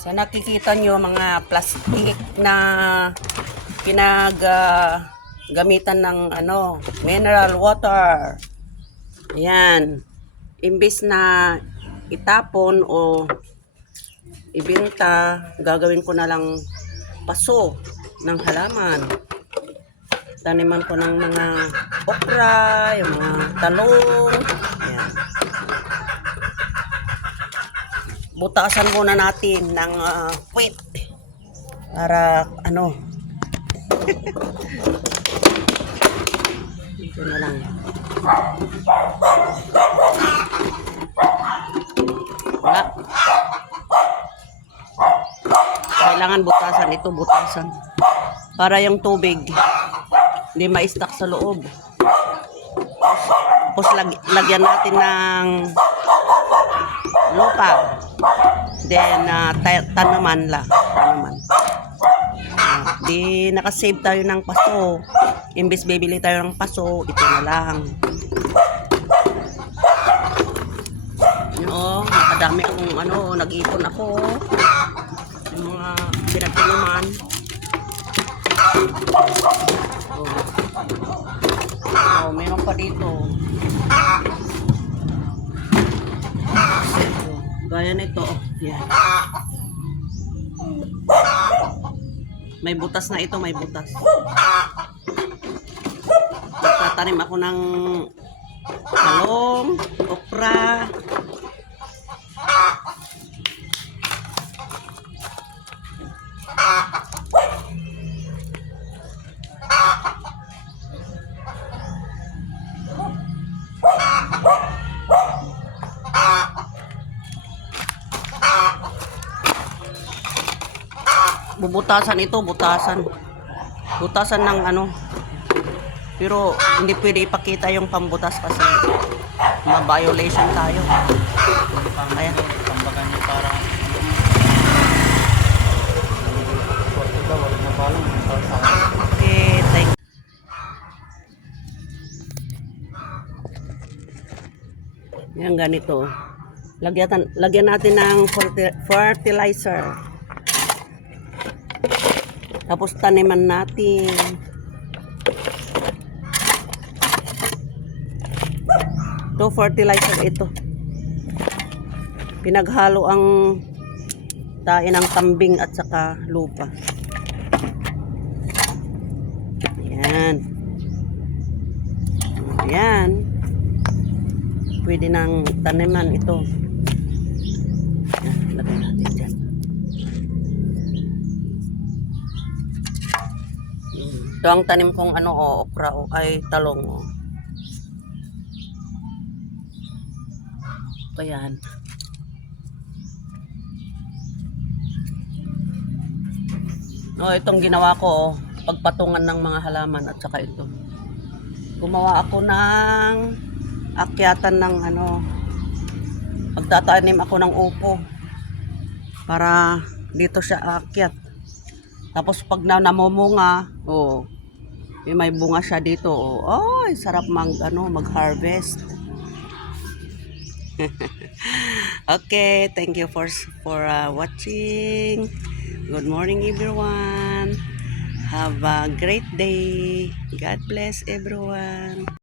So nakikita nyo mga plastic na gamitan ng mineral water. Ayan. Imbis na itapon o ibenta, gagawin ko na lang paso ng halaman. Taniman ko ng mga okra, yung mga talong. Ayan. Butasan muna natin ng puwit para dito na lang. Wala. Kailangan butasan ito, butasan. Para yung tubig hindi ma-stuck sa loob. Tapos lagyan natin ng lupa. Then tanaman la. Tanaman. Di nakasave tayo ng paso. Imbes bibili tayo ng paso, ito na lang. Nakadami akong nag-ipon ako. Yung mga pinagtinaman. Meron pa dito. Gaya nito. Yan. May butas na ito, may butas. Magtatanim ako ng talong, okra. Bubutasan ito, butasan. Butasan ng Pero hindi pwede ipakita yung pambutas kasi ma-violation tayo. Kaya tambakan niyo para okay, thank yan ganito. Lagyan natin ng fertilizer. Tapos taniman natin. Ito fertilizer ito. Pinaghalo ang tae ng kambing at saka lupa. Ayan. Ayan. Pwede nang taniman ito. Ayan, lagay natin dyan. Ito ang tanim kong okra ay talong. Ayan. Itong ginawa ko, pagpatungan ng mga halaman at saka ito. Gumawa ako ng akyatan ng pagtatanim ako ng upo para dito siya akyat. Tapos pag namumunga, may bunga siya dito. Ay, sarap mag-harvest. Okay, thank you for watching. Good morning everyone. Have a great day. God bless everyone.